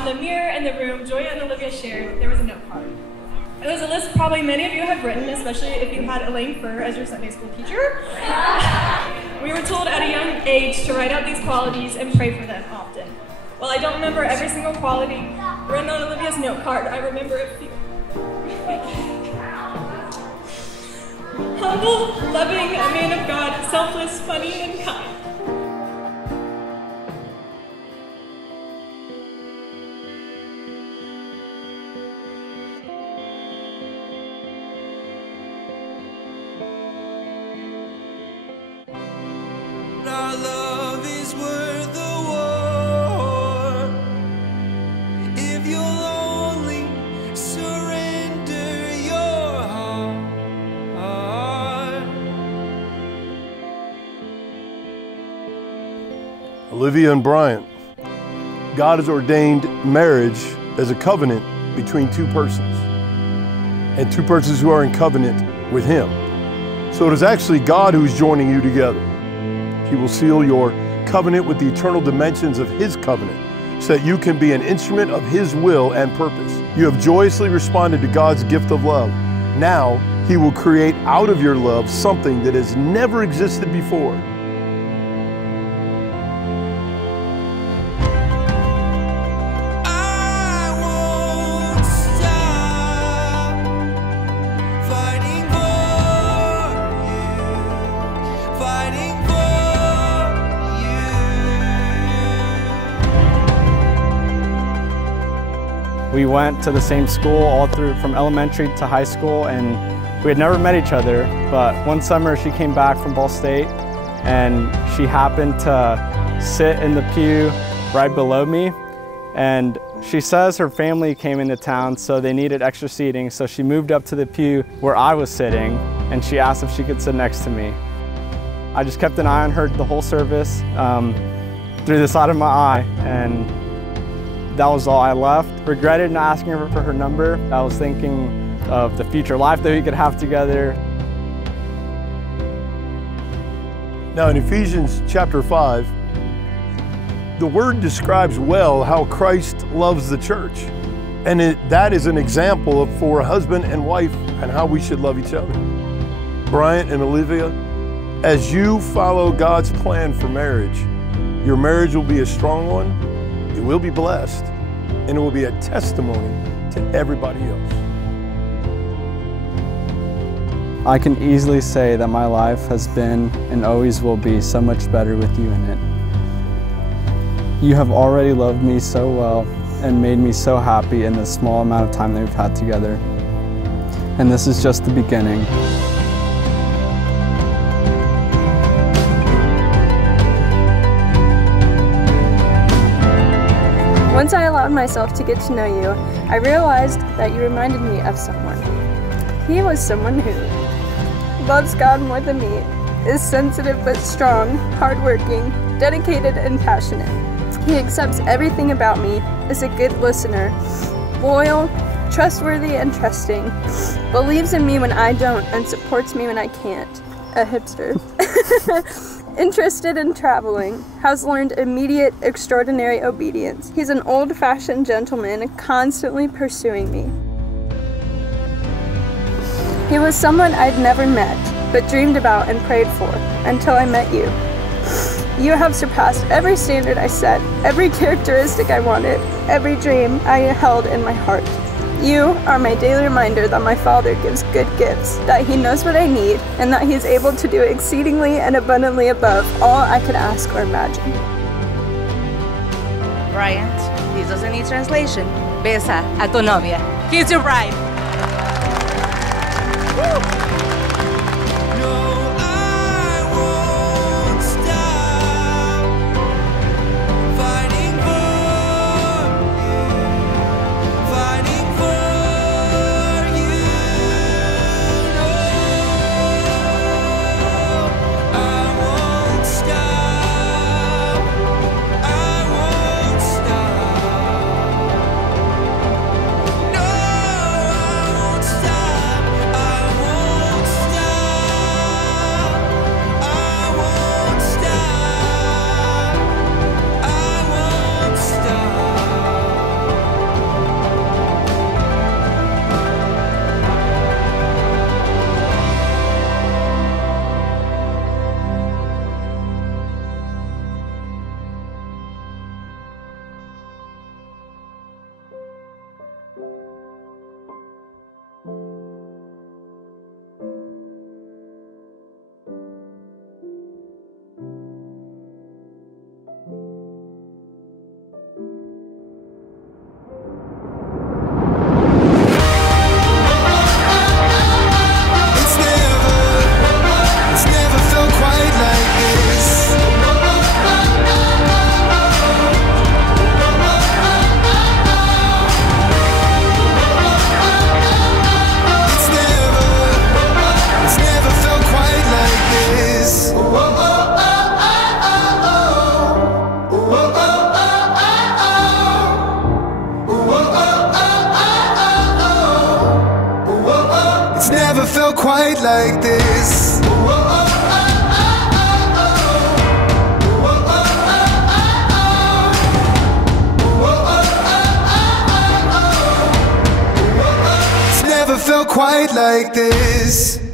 on the mirror in the room Joya and Olivia shared, there was a note card. It was a list probably many of you have written, especially if you had Elaine Furr as your Sunday school teacher. We were told at a young age to write out these qualities and pray for them often. While I don't remember every single quality written on Olivia's note card, I remember a few. Humble, loving, a man of God, selfless, funny, and kind. Our love is worth the war if you'll only surrender your heart. Olivia and Bryant, God has ordained marriage as a covenant between two persons, and two persons who are in covenant with Him. So it is actually God who is joining you together. He will seal your covenant with the eternal dimensions of His covenant so that you can be an instrument of His will and purpose. You have joyously responded to God's gift of love. Now, He will create out of your love something that has never existed before. We went to the same school all through from elementary to high school, and we had never met each other, but one summer she came back from Ball State and she happened to sit in the pew right below me, and she says her family came into town so they needed extra seating, so she moved up to the pew where I was sitting and she asked if she could sit next to me. I just kept an eye on her the whole service through the side of my eye, and that was all. I left. Regretted not asking her for her number. I was thinking of the future life that we could have together. Now in Ephesians chapter 5, the word describes well how Christ loves the church. And that is an example for a husband and wife and how we should love each other. Bryant and Olivia, as you follow God's plan for marriage, your marriage will be a strong one. It will be blessed, and it will be a testimony to everybody else. I can easily say that my life has been and always will be so much better with you in it. You have already loved me so well and made me so happy in the small amount of time that we've had together. And this is just the beginning. Once I allowed myself to get to know you, I realized that you reminded me of someone. He was someone who loves God more than me, is sensitive but strong, hardworking, dedicated and passionate. He accepts everything about me, is a good listener, loyal, trustworthy and trusting, believes in me when I don't and supports me when I can't. A hipster. Interested in traveling, has learned immediate, extraordinary obedience. He's an old-fashioned gentleman, constantly pursuing me. He was someone I'd never met, but dreamed about and prayed for, until I met you. You have surpassed every standard I set, every characteristic I wanted, every dream I held in my heart. You are my daily reminder that my Father gives good gifts, that He knows what I need, and that He is able to do exceedingly and abundantly above all I could ask or imagine. Bryant, this doesn't need translation. Besa a tu novia. Here's your bride. Woo! I won't quite like this. It's never felt quite like this.